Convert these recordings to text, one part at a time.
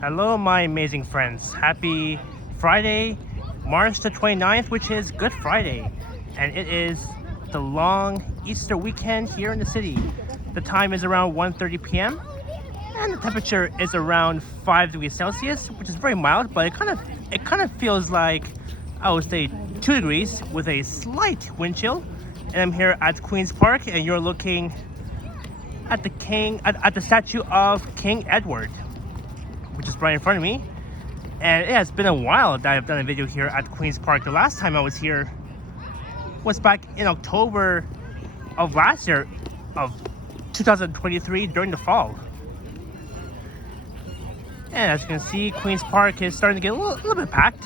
Hello, my amazing friends. Happy Friday, March the 29th, which is Good Friday. And it is the long Easter weekend here in the city. The time is around 1:30 p.m. and the temperature is around 5 degrees Celsius, which is very mild, but it kind of feels like, I would say, 2 degrees with a slight wind chill. And I'm here at Queen's Park, and you're looking at the statue of King Edward, which is right in front of me. And it has been a while that I've done a video here at Queen's Park. The last time I was here was back in October of last year, of 2023, during the fall. And as you can see, Queen's Park is starting to get a little bit packed.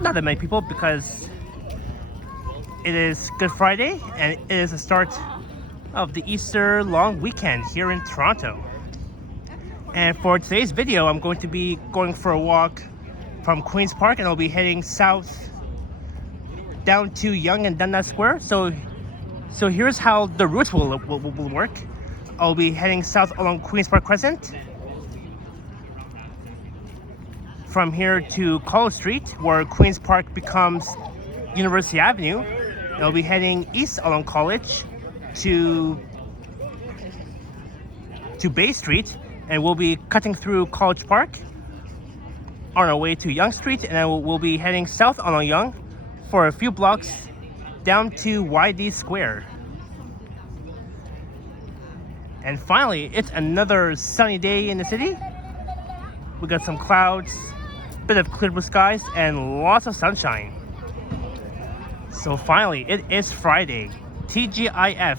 Not that many people, because it is Good Friday and it is the start of the Easter long weekend here in Toronto. And for today's video, I'm going to be going for a walk from Queen's Park, and I'll be heading south down to Yonge-Dundas Square. So here's how the routes will work. I'll be heading south along Queen's Park Crescent, from here to College Street, where Queen's Park becomes University Avenue. And I'll be heading east along College to Bay Street, and we'll be cutting through College Park on our way to Yonge Street, and then we'll be heading south along Yonge for a few blocks down to YD Square. And finally, it's another sunny day in the city. We got some clouds, bit of clear blue skies, and lots of sunshine. So finally, it is Friday. TGIF.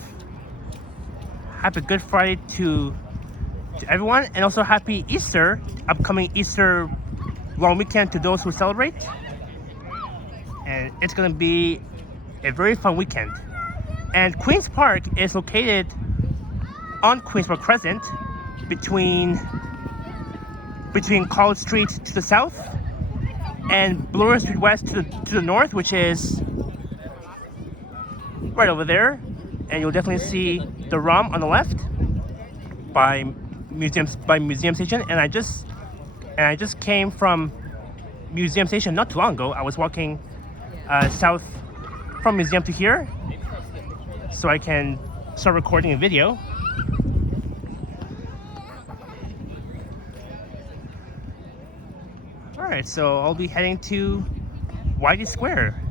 Happy Good Friday to everyone, and also happy Easter, upcoming Easter long weekend to those who celebrate. And it's gonna be a very fun weekend. And Queen's Park is located on Queen's Park Crescent, between College Street to the south and Bloor Street West to the north, which is right over there. And you'll definitely see the ROM on the left by Museum Station. And I just came from Museum Station not too long ago. I was walking south from Museum to here, so I can start recording a video. Alright, so I'll be heading to YD Square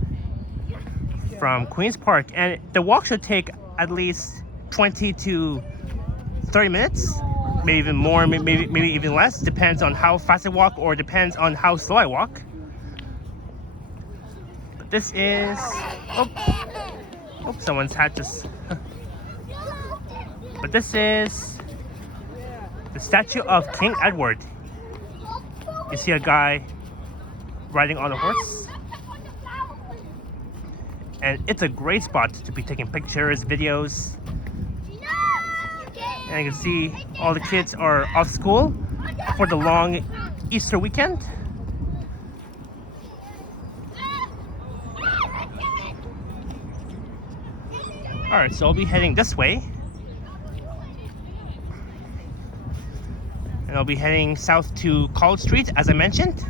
from Queen's Park, and the walk should take at least 20 to 30 minutes, maybe even more, maybe even less. Depends on how fast I walk, or depends on how slow I walk. But this is someone's hat just but this is the statue of King Edward. You see a guy riding on a horse, and it's a great spot to be taking pictures, videos. And you can see all the kids are off school for the long Easter weekend. Alright, so I'll be heading this way. And I'll be heading south to College Street, as I mentioned.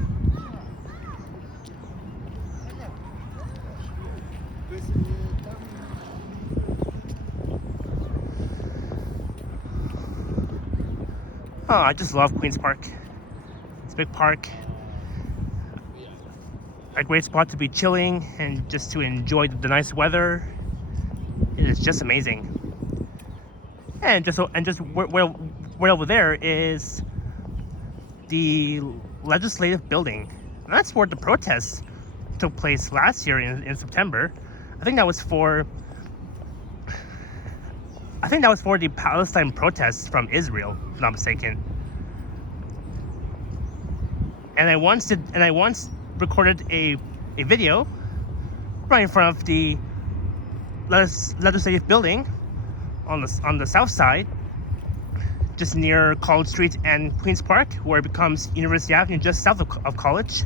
Oh, I just love Queen's Park. It's a big park. A great spot to be chilling and just to enjoy the nice weather. It is just amazing. And just right over there is the legislative building. And that's where the protests took place last year in September. I think that was for the Palestine protests from Israel, if I'm not mistaken. And I once recorded a video right in front of the legislative building on the south side, just near College Street and Queen's Park, where it becomes University Avenue, just south of College.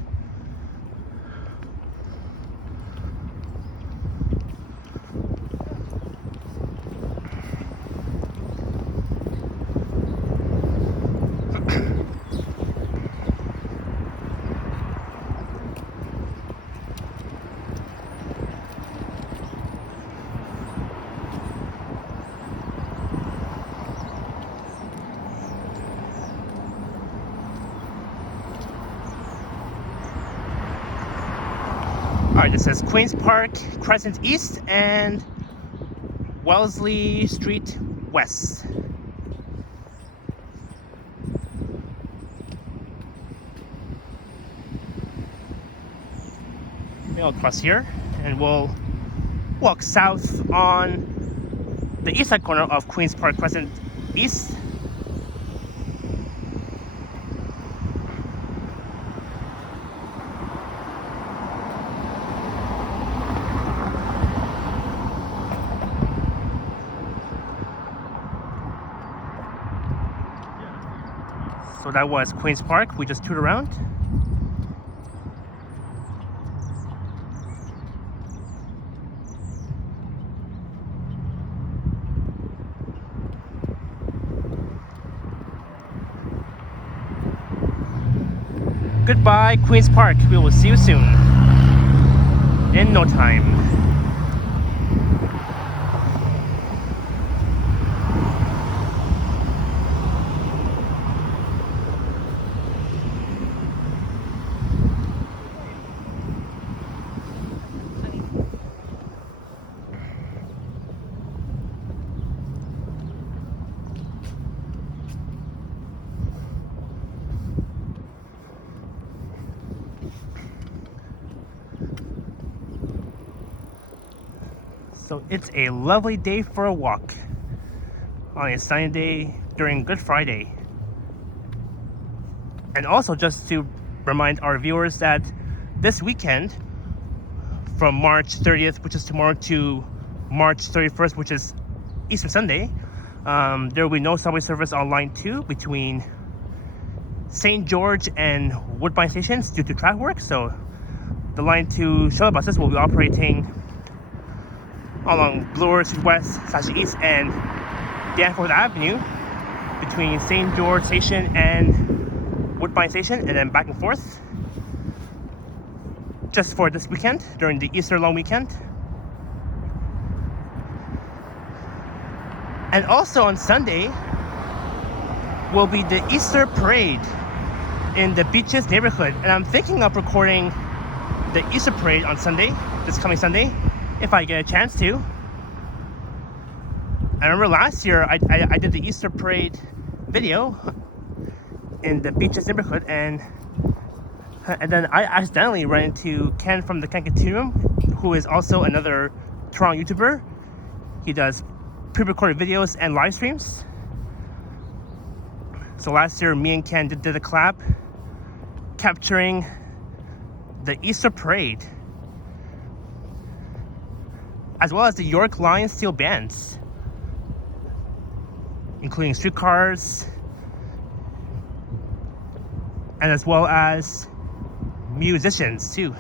Alright, this is Queens Park, Crescent East, and Wellesley Street West. We'll cross here and we'll walk south on the east side corner of Queens Park Crescent East. So that was Queens Park. We just toured around. Goodbye, Queens Park. We will see you soon. In no time. So it's a lovely day for a walk on a sunny day during Good Friday. And also just to remind our viewers that this weekend, from March 30th, which is tomorrow, to March 31st, which is Easter Sunday, there will be no subway service on Line 2 between St. George and Woodbine stations due to track work. So the Line 2 shuttle buses will be operating along Bloor Street West / East and Danforth Avenue between St. George Station and Woodbine Station, and then back and forth just for this weekend during the Easter long weekend. And also on Sunday will be the Easter parade in the Beaches neighborhood, and I'm thinking of recording the Easter parade on Sunday, this coming Sunday, if I get a chance to. I remember last year I did the Easter parade video in the Beaches neighborhood, and then I accidentally ran into Ken from the Ken Continuum, who is also another Toronto YouTuber. He does pre-recorded videos and live streams. So last year me and Ken did a collab capturing the Easter parade, as well as the York Lion Steel bands, including streetcars, and as well as musicians too.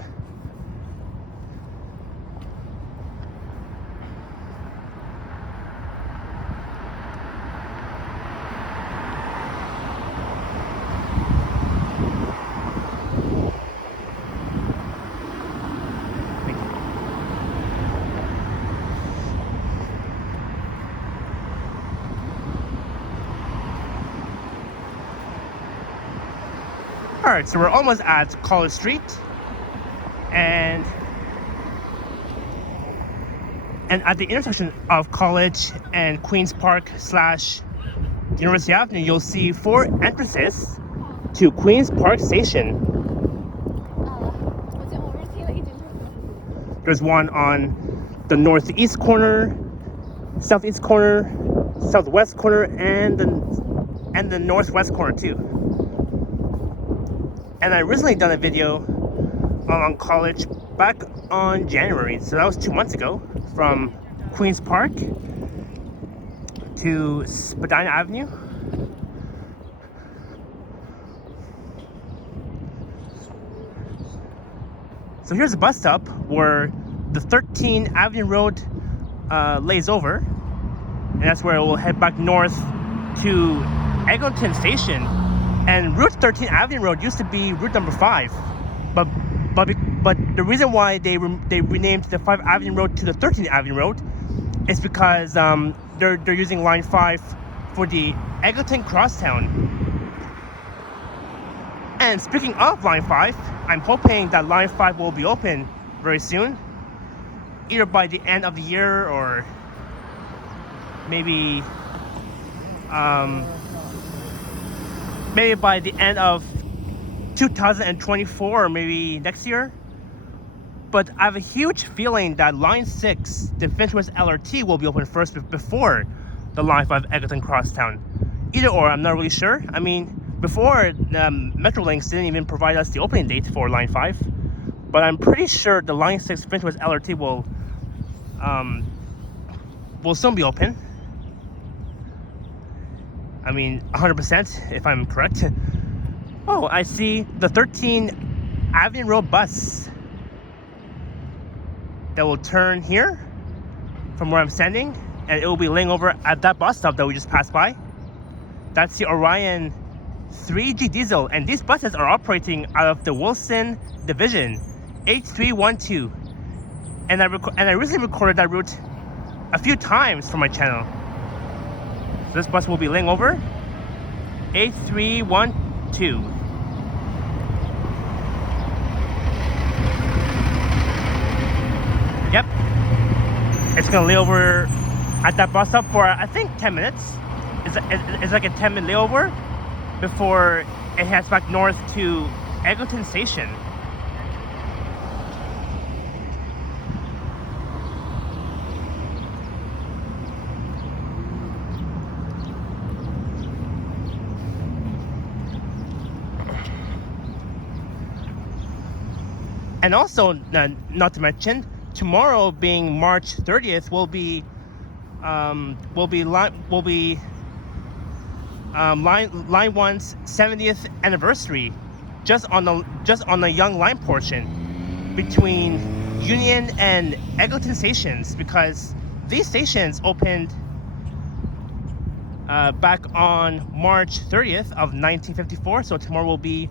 Alright, so we're almost at College Street, and at the intersection of College and Queens Park / University Avenue, you'll see 4 entrances to Queens Park Station. There's one on the northeast corner, southeast corner, southwest corner, and the northwest corner too. And I recently done a video on College back on January, so that was 2 months ago, from Queens Park to Spadina Avenue. So here's a bus stop where the 13 Avenue Road lays over, and that's where we'll head back north to Eglinton Station. And Route 13 Avenue Road used to be route number 5, but the reason why they renamed the 5 Avenue Road to the 13 Avenue Road is because they're using Line 5 for the Eglinton Crosstown. And speaking of Line 5, I'm hoping that Line 5 will be open very soon, either by the end of the year or maybe maybe by the end of 2024 or maybe next year. But I have a huge feeling that Line 6, the Finch West LRT, will be open first before the Line 5 Eglinton Crosstown. Either or, I'm not really sure. I mean, before, Metrolinx didn't even provide us the opening date for Line 5. But I'm pretty sure the Line 6 Finch West LRT will soon be open. I mean, 100% if I'm correct. Oh, I see the 13 Avenue Road bus that will turn here from where I'm standing, and it will be laying over at that bus stop that we just passed by. That's the Orion 3G diesel, and these buses are operating out of the Wilson Division 8312. And I recently recorded that route a few times for my channel. So this bus will be laying over 8312. Yep, it's gonna lay over at that bus stop for I think 10 minutes. It's like a 10-minute layover before it heads back north to Eglinton Station. And also, not to mention, tomorrow being March 30th will be Line 1's 70th anniversary, just on the Yonge Line portion between Union and Eglinton stations, because these stations opened back on March 30th of 1954. So tomorrow will be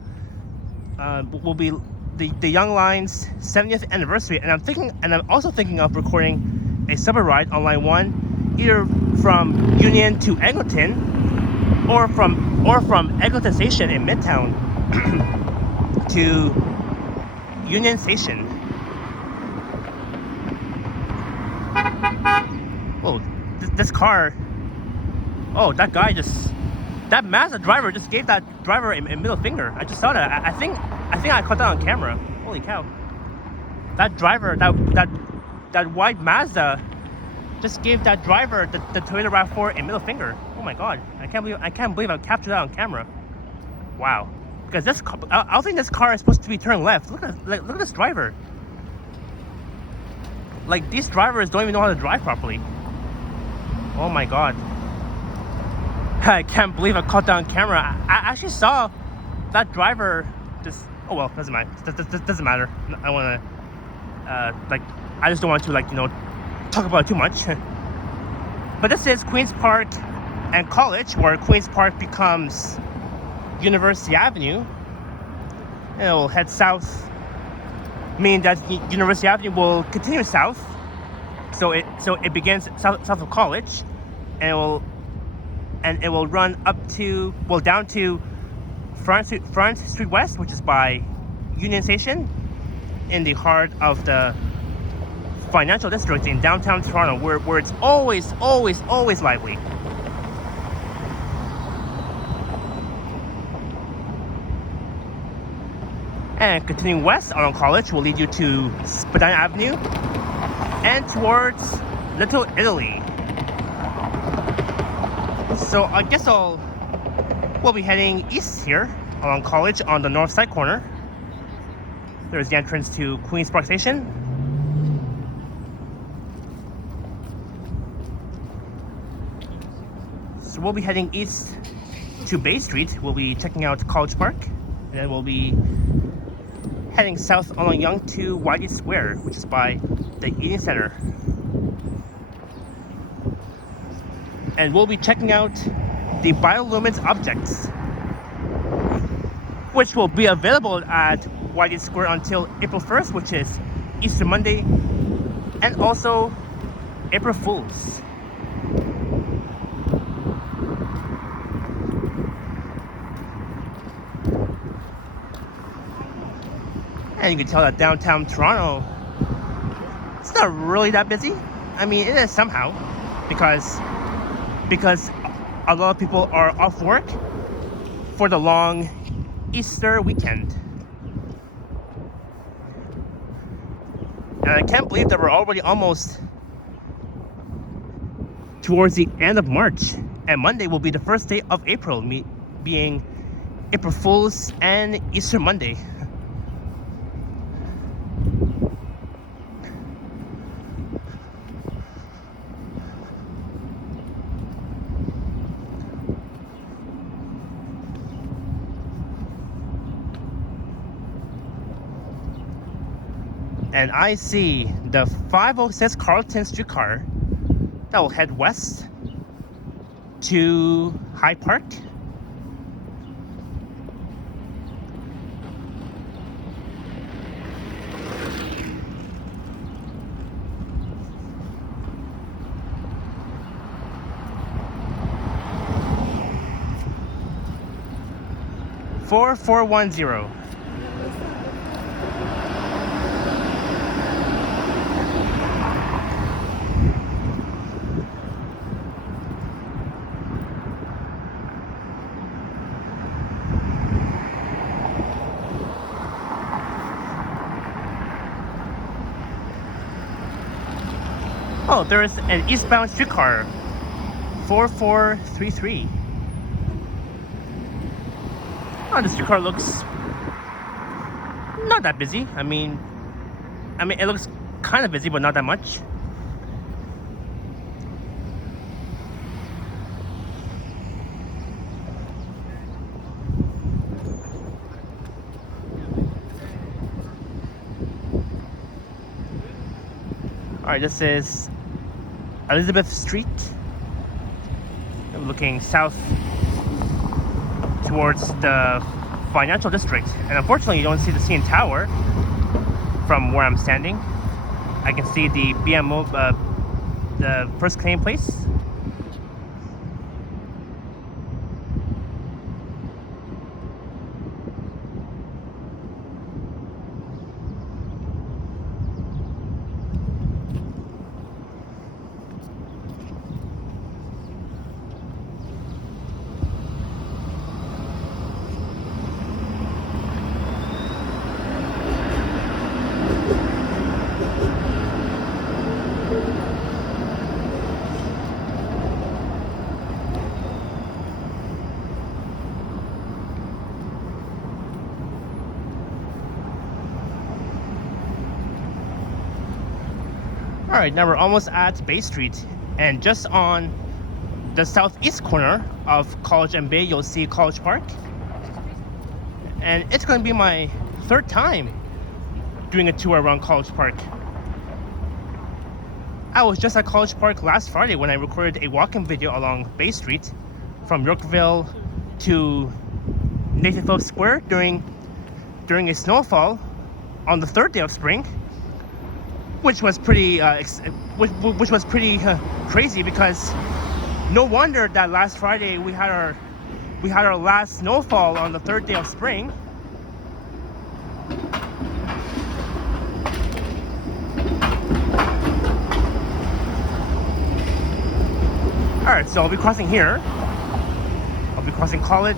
the Yonge Line's 70th anniversary, and I'm also thinking of recording a subway ride on Line 1, either from Union to Eglinton, or from Eglinton Station in Midtown to Union Station. Oh, this car! Oh, that Mazda driver just gave that driver a middle finger. I just saw that. I think I caught that on camera. Holy cow! That driver, that white Mazda, just gave that driver, the Toyota RAV4, a middle finger. Oh my god! I can't believe I captured that on camera. Wow! Because I don't think this car is supposed to be turning left. Look at this driver. Like, these drivers don't even know how to drive properly. Oh my god! I can't believe I caught that on camera. I actually saw that driver just. Oh well, doesn't matter. Doesn't matter. I want to, I just don't want to, talk about it too much. But this is Queens Park and College, where Queens Park becomes University Avenue. And it will head south, meaning that University Avenue will continue south. So it begins south of College, and it will run up to, down to Front Street West, which is by Union Station, in the heart of the financial district in downtown Toronto, where it's always lively. And continuing west along College will lead you to Spadina Avenue and towards Little Italy. So I guess we'll be heading east here along College on the north side corner. There's the entrance to Queens Park Station. So we'll be heading east to Bay Street. We'll be checking out College Park, and then we'll be heading south along Yonge to Whitey Square, which is by the Eating Center. And we'll be checking out the bioluminescent objects, which will be available at Whitey Square until April 1st, which is Easter Monday, and also April Fools. And you can tell that downtown Toronto It's not really that busy. I mean, it is somehow, because a lot of people are off work for the long Easter weekend. And I can't believe that we're already almost towards the end of March, and Monday will be the first day of April, being April Fool's and Easter Monday. And I see the 506 Carlton streetcar that will head west to Hyde Park. Four 410. Oh, there is an eastbound streetcar, 4433. Oh, the streetcar looks not that busy. I mean, it looks kind of busy, but not that much. All right, this is Elizabeth Street. I'm looking south towards the financial district, and unfortunately you don't see the CN Tower from where I'm standing. I can see the BMO, the first claim place. All right, now we're almost at Bay Street, and just on the southeast corner of College and Bay, you'll see College Park. And it's going to be my third time doing a tour around College Park. I was just at College Park last Friday when I recorded a walking video along Bay Street from Yorkville to Nathan Phillips Square during a snowfall on the third day of spring, which was pretty crazy, because no wonder that last Friday we had our last snowfall on the third day of spring. All right, so I'll be crossing here. I'll be crossing College,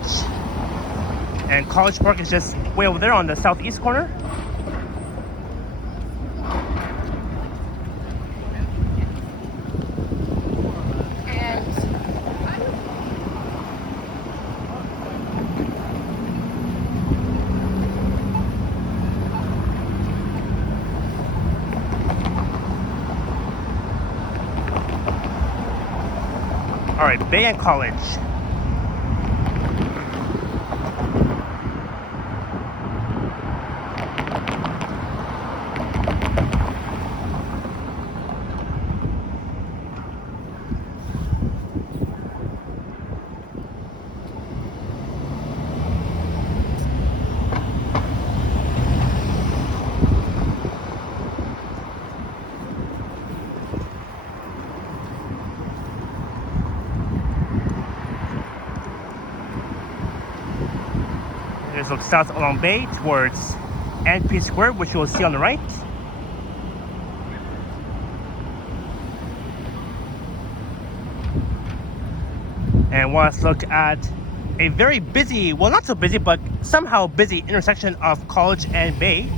and College Park is just way over there on the southeast corner. All right, Bay and College. Let's look south along Bay towards NP Square, which you will see on the right. and want us to look at a very busy, well, not so busy, but somehow busy intersection of College and Bay.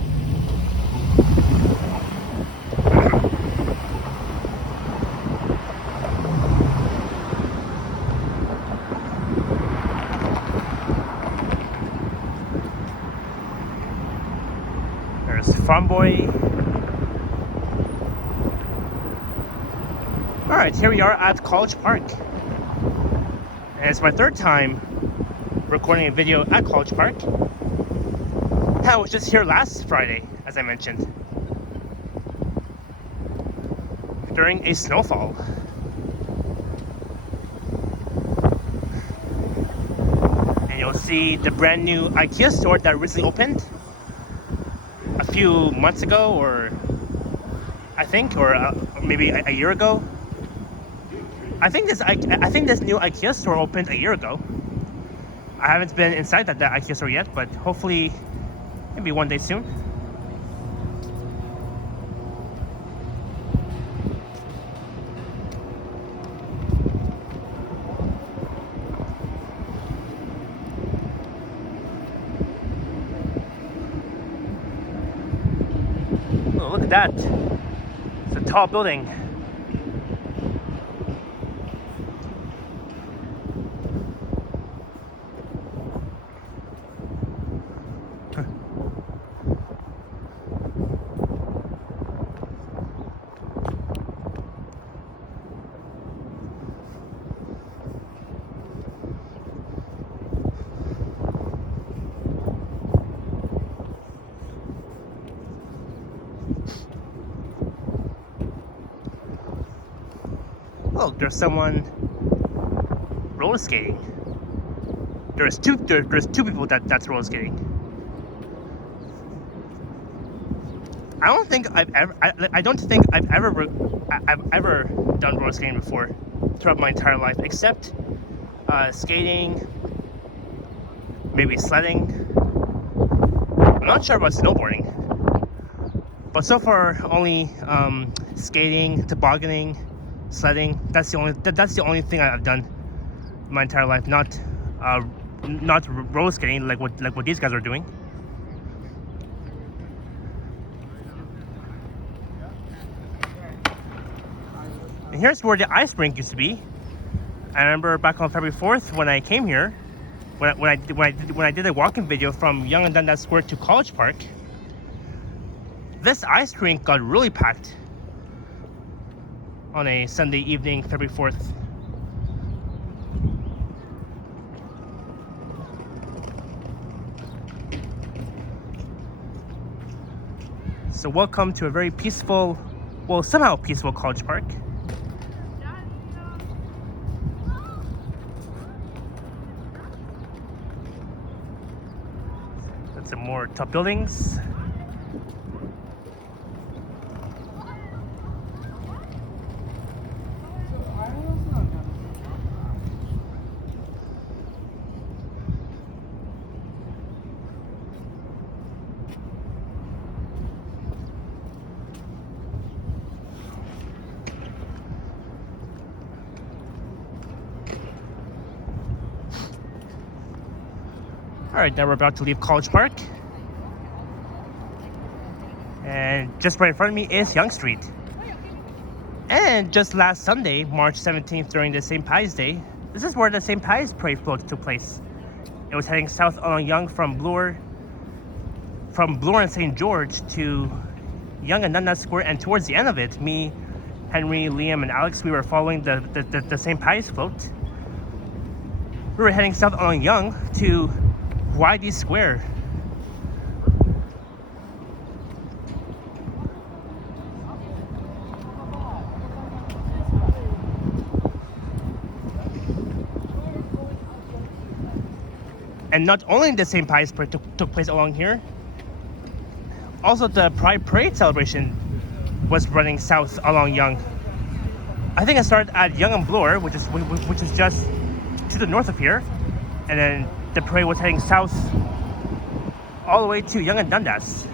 There's Farm Boy. Alright, here we are at College Park. And it's my third time recording a video at College Park. I was just here last Friday, as I mentioned, during a snowfall. And you'll see the brand new IKEA store that recently opened a few months ago, or I think, or maybe a year ago. I think this new IKEA store opened a year ago. I haven't been inside that IKEA store yet, but hopefully, maybe one day soon. Oh, look at that! It's a tall building. Look, there's someone roller skating. There's two people that's roller skating. I don't think I've ever done roller skating before throughout my entire life, except skating, maybe sledding. I'm not sure about snowboarding, but so far only skating, tobogganing, sledding. That's the only thing I've done my entire life. Not roller skating like what these guys are doing. And here's where the ice rink used to be. I remember back on February 4th when I came here, when I did a walking video from Yonge-Dundas Square to College Park. This ice rink got really packed on a Sunday evening, February 4th. So welcome to a very peaceful, well, somehow peaceful College Park. That's some more top buildings. Alright, now we're about to leave College Park. And just right in front of me is Yonge Street. And just last Sunday, March 17th, during the St. Pius Day, this is where the St. Pius Parade float took place. It was heading south along Yonge from Bloor and St. George to Yonge-Dundas Square, and towards the end of it, me, Henry, Liam, and Alex, we were following the St. Pius float. We were heading south along Yonge to YD Square. And not only the St. Pius Parade took place along here, also the Pride Parade celebration was running south along Yonge. I think it started at Yonge and Bloor, which is just to the north of here, and then the parade was heading south all the way to Yonge-Dundas.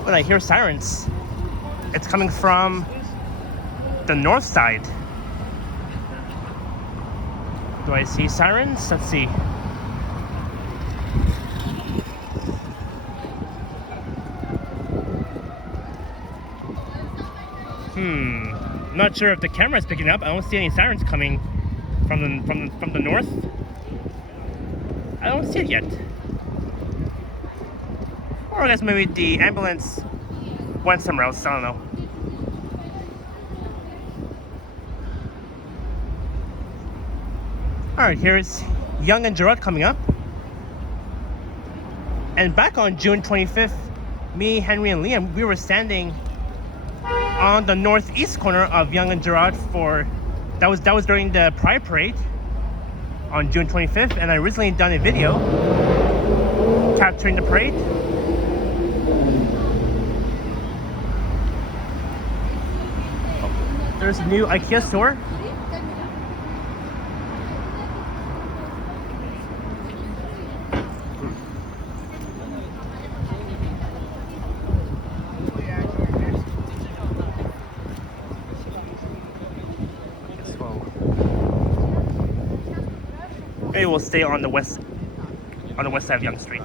Oh, and I hear sirens. It's coming from the north side. Do I see sirens? Let's see. I'm not sure if the camera is picking up. I don't see any sirens coming from the north. I don't see it yet. Or I guess maybe the ambulance went somewhere else. I don't know. Alright, here's Yonge and Gerard coming up. And back on June 25th, me, Henry, and Liam, we were standing on the northeast corner of Yonge and Gerard for that was during the Pride Parade on June 25th, and I recently done a video capturing the parade. Oh, there's a new IKEA store. Maybe we'll stay on the west side of Yonge Street.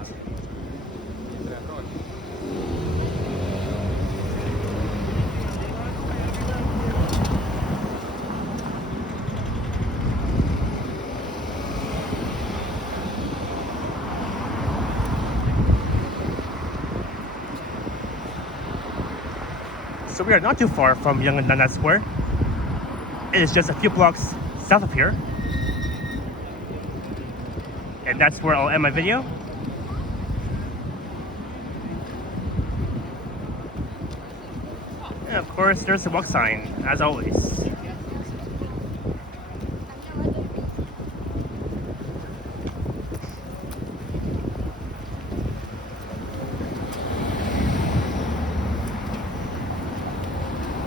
So we are not too far from Yonge-Dundas Square. It is just a few blocks south of here. And that's where I'll end my video. And of course, there's the walk sign, as always.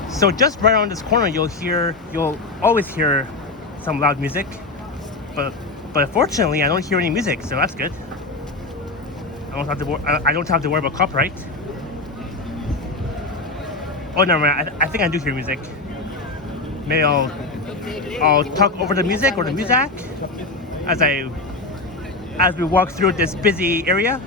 So just right around this corner, you'll always hear some loud music, but fortunately, I don't hear any music, so that's good. I don't have to worry about copyright. Oh, never mind. I think I do hear music. Maybe I'll talk over the music or the music as we walk through this busy area.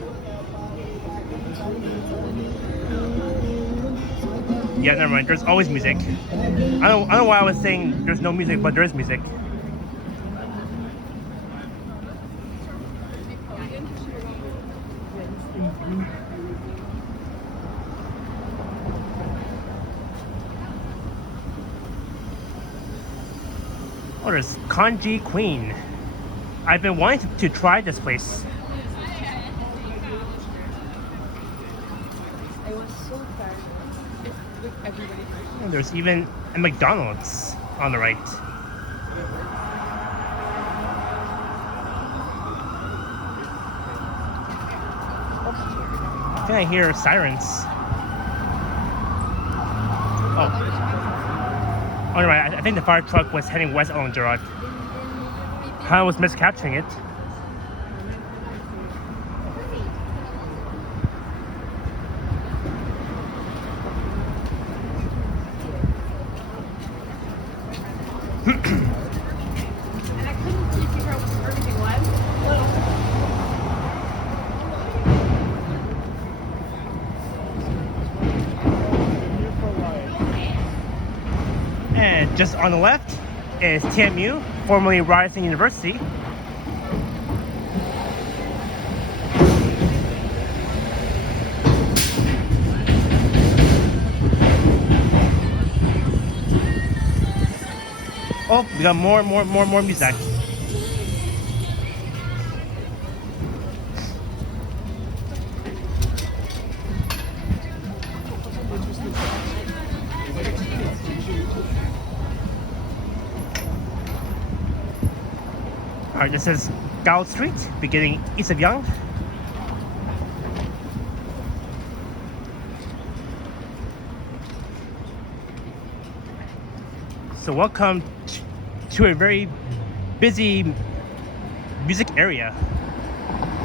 Yeah, never mind. There's always music. I don't know why I was saying there's no music, but there is music. Oh, there's Congee Queen. I've been wanting to try this place. I was so tired with everybody. Oh, there's even a McDonald's on the right. I think I hear sirens. Oh. Oh, no, right. I think the fire truck was heading west on Gerard. I was miscapturing it. And I couldn't figure out where everything was. And just on the left is TMU, formerly Ryerson University. Oh, we got more music. Alright, this is Gow Street, beginning east of Yonge. So welcome to a very busy music area.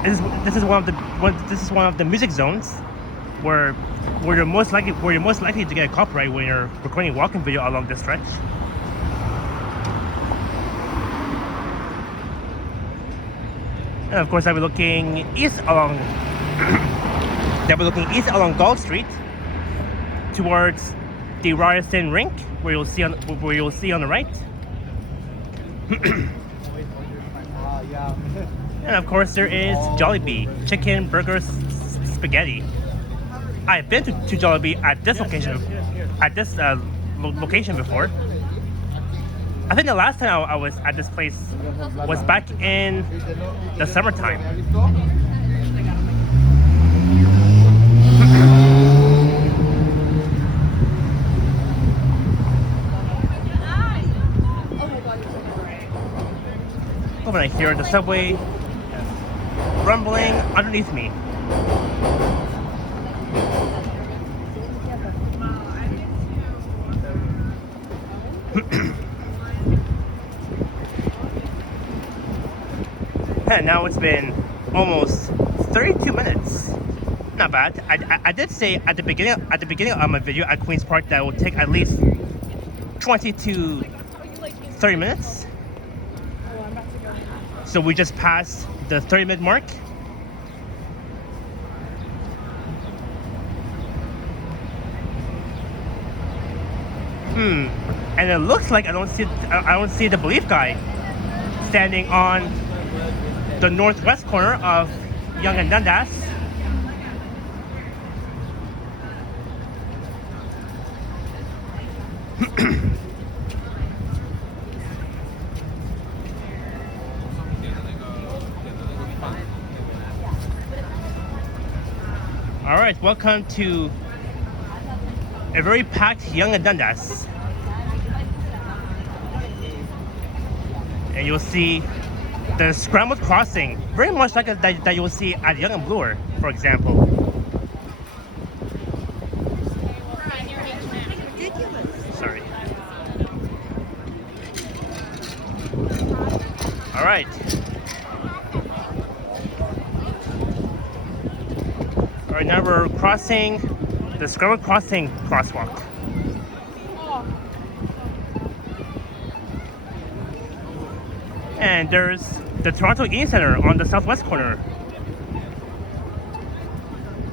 This is one of the music zones, where you're most likely to get a copyright when you're recording a walking video along this stretch. And of course, I'll be looking east along Gulf Street towards the Ryerson Rink, where you'll see on the right. And of course, there is Jollibee chicken burgers spaghetti. I've been to Jollibee at this location before. I think the last time I was at this place was back in the summertime. When I hear the subway rumbling underneath me. And now it's been almost 32 minutes. Not bad. I did say at the beginning of my video at Queen's Park that it will take at least 20 to 30 minutes. So we just passed the 30-minute mark. And it looks like I don't see the Belief guy standing on the northwest corner of Yonge-Dundas. All right, welcome to a very packed Yonge-Dundas. And you'll see the scrambled crossing, very much like that you'll see at Young and Bloor, for example. Sorry. All right. All right, now we're crossing the scrambled crossing crosswalk. And there's the Toronto Eating Center on the southwest corner.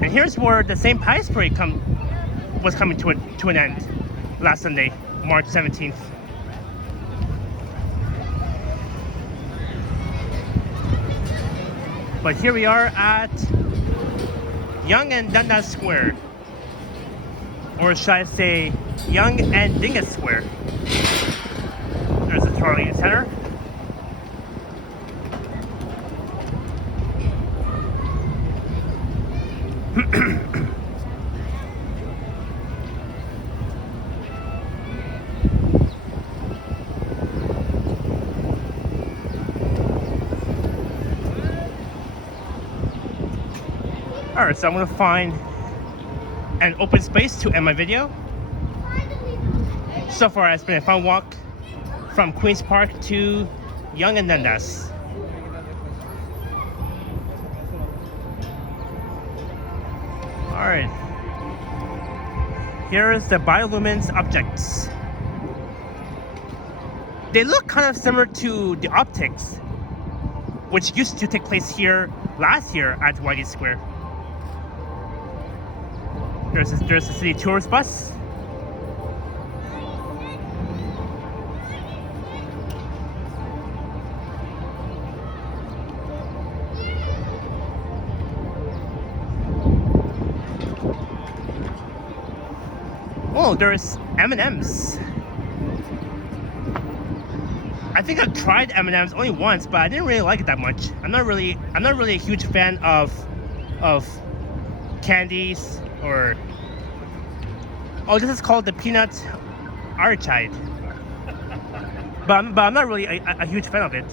And here's where the St. Pius Parade was coming to an end last Sunday, March 17th. But here we are at Yonge and Dundas Square. Or should I say Yonge and Dingus Square. There's the Toronto Eating Center. Alright, so I'm going to find an open space to end my video. So far, it's been a fun walk from Queen's Park to Yonge and Dundas. Alright. Here is the bioluminescent objects. They look kind of similar to the optics, which used to take place here last year at Whitey Square. There's a city tourist bus. Oh, there's M&Ms. I think I've tried M&Ms only once, but I didn't really like it that much. I'm not really a huge fan of candies or this is called the peanut arachide. But I'm not really a huge fan of it.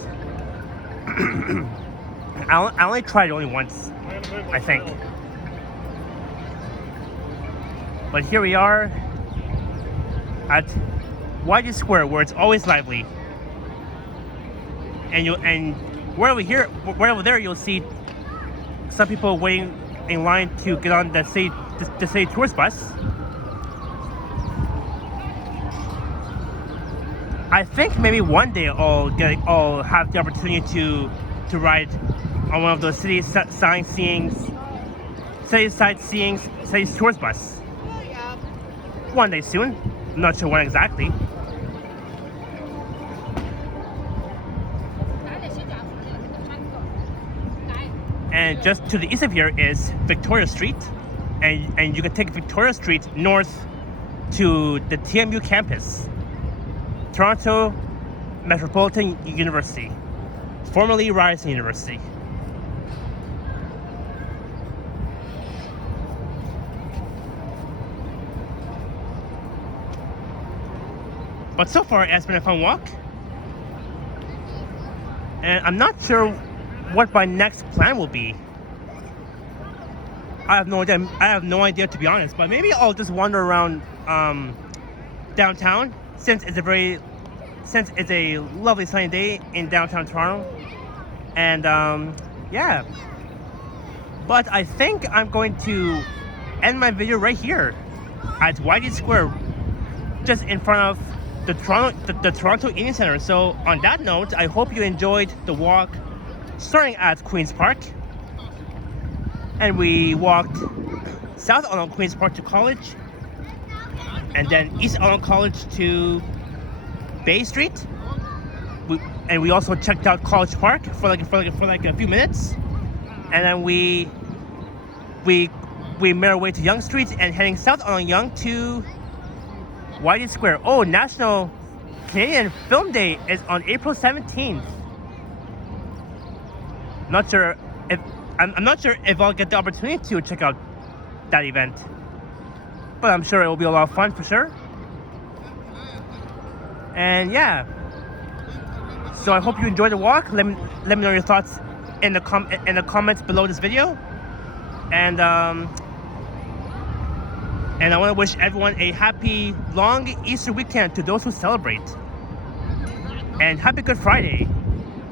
I only tried it only once, I think. But here we are at Whitey Square, where it's always lively. And right over there, you'll see some people waiting in line to get on the the city tourist bus. I think maybe one day I'll have the opportunity to ride on one of those city sightseeing tourist bus. Yeah. One day soon. I'm not sure when exactly. And just to the east of here is Victoria Street, and you can take Victoria Street north to the TMU campus, Toronto Metropolitan University, formerly Ryerson University. But so far, it has been a fun walk, and I'm not sure what my next plan will be. I have no idea to be honest. But maybe I'll just wander around downtown since it's a lovely sunny day in downtown Toronto. And yeah. But I think I'm going to end my video right here at Whitey Square, just in front of the Toronto Indian Center. So on that note, I hope you enjoyed the walk starting at Queen's Park, and we walked south along Queen's Park to College, and then east along College to Bay Street. We also checked out College Park for like a few minutes, and then we made our way to Yonge Street and heading south along Yonge to Whitey Square. Oh, National Canadian Film Day is on April 17th. I'm not sure if I'll get the opportunity to check out that event, but I'm sure it will be a lot of fun for sure. And yeah, so I hope you enjoyed the walk. Let me know your thoughts in the comments below this video. And I want to wish everyone a happy long Easter weekend to those who celebrate, and happy Good Friday.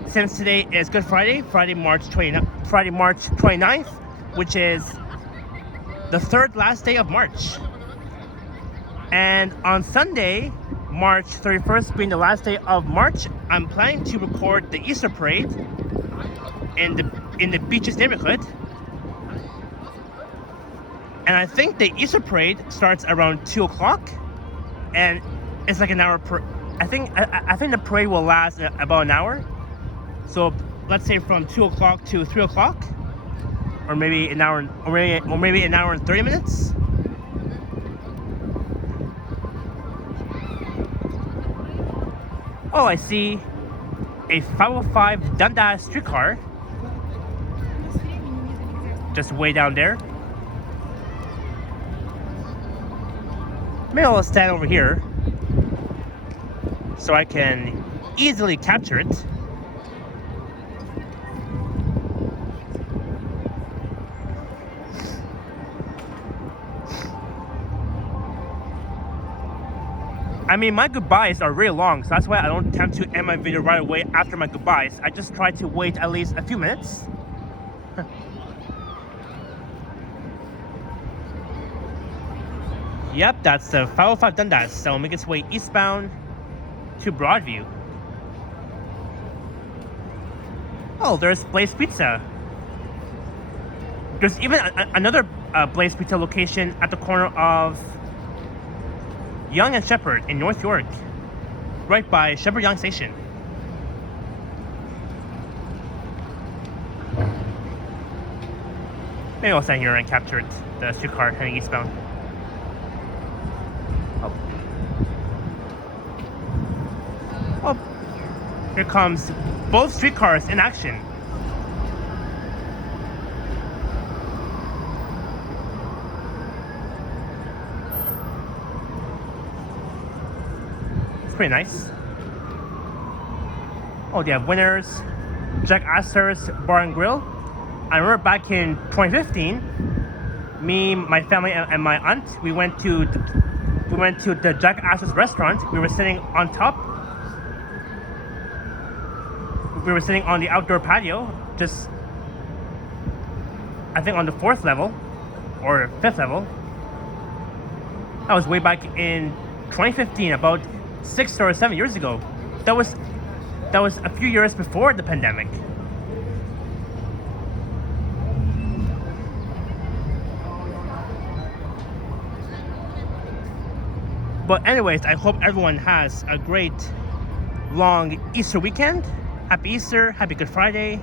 Since today is Good Friday, Friday, March 29th, which is the third last day of March. And on Sunday, March 31st, being the last day of March, I'm planning to record the Easter parade in the Beaches neighborhood. And I think the Easter parade starts around 2 o'clock, and it's like an hour I think the parade will last about an hour. So let's say from 2 o'clock to 3 o'clock, or maybe an hour, or maybe an hour and 30 minutes. Oh, I see a 505 Dundas streetcar just way down there. Maybe I'll stand over here so I can easily capture it. I mean, my goodbyes are really long, so that's why I don't tend to end my video right away after my goodbyes. I just try to wait at least a few minutes. Yep, that's the 505 Dundas, so make its way eastbound to Broadview. Oh, there's Blaze Pizza. There's even another Blaze Pizza location at the corner of Yonge and Shepherd in North York, right by Shepherd Yonge Station. Maybe I'll stand here and capture the streetcar heading eastbound. Oh, here comes both streetcars in action. It's pretty nice. Oh, they have Winners, Jack Astor's Bar and Grill. I remember back in 2015, me, my family, and my aunt, we went to the Jack Astor's restaurant. We were sitting on top. We were sitting on the outdoor patio, just I think on the 4th level or 5th level. That was way back in 2015, about 6 or 7 years ago. That was a few years before the pandemic. But anyways, I hope everyone has a great long Easter weekend. Happy Easter, happy Good Friday.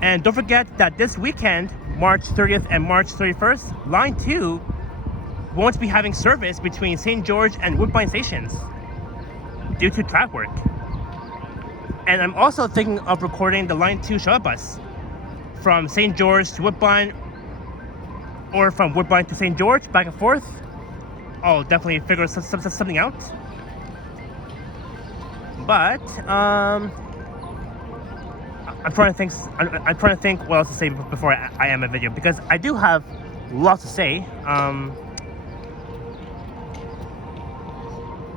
And don't forget that this weekend, March 30th and March 31st, Line 2 won't be having service between St. George and Woodbine stations due to track work. And I'm also thinking of recording the Line 2 shuttle bus from St. George to Woodbine, or from Woodbine to St. George, back and forth. I'll definitely figure something out. But I'm trying to think. I'm trying to think what else to say before I end my video, because I do have lots to say.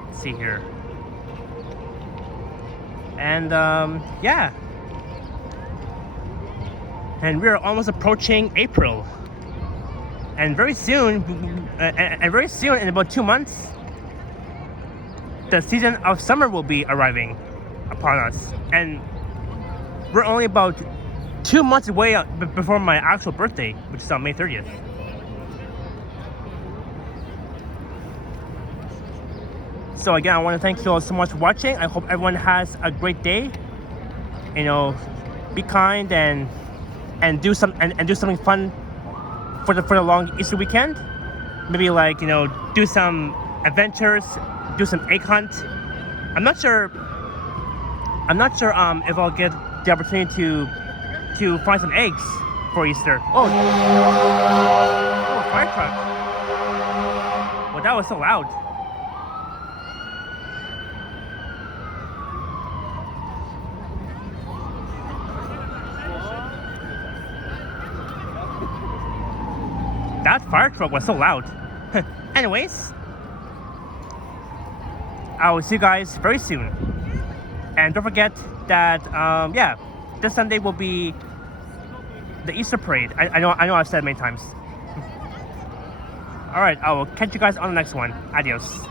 Let's see here. And yeah. And we're almost approaching April. And very soon, in about 2 months, the season of summer will be arriving upon us. And we're only about 2 months away before my actual birthday, which is on May 30th. So again, I want to thank you all so much for watching. I hope everyone has a great day. You know, be kind and do something fun for the long Easter weekend. Maybe, like, you know, do some adventures, do some egg hunt. I'm not sure if I'll get the opportunity to find some eggs for Easter. Oh, fire truck. Well, that was so loud. That fire truck was so loud. Anyways, I will see you guys very soon. And don't forget that, yeah, this Sunday will be the Easter parade. I know I've said it many times. All right, I will catch you guys on the next one. Adios.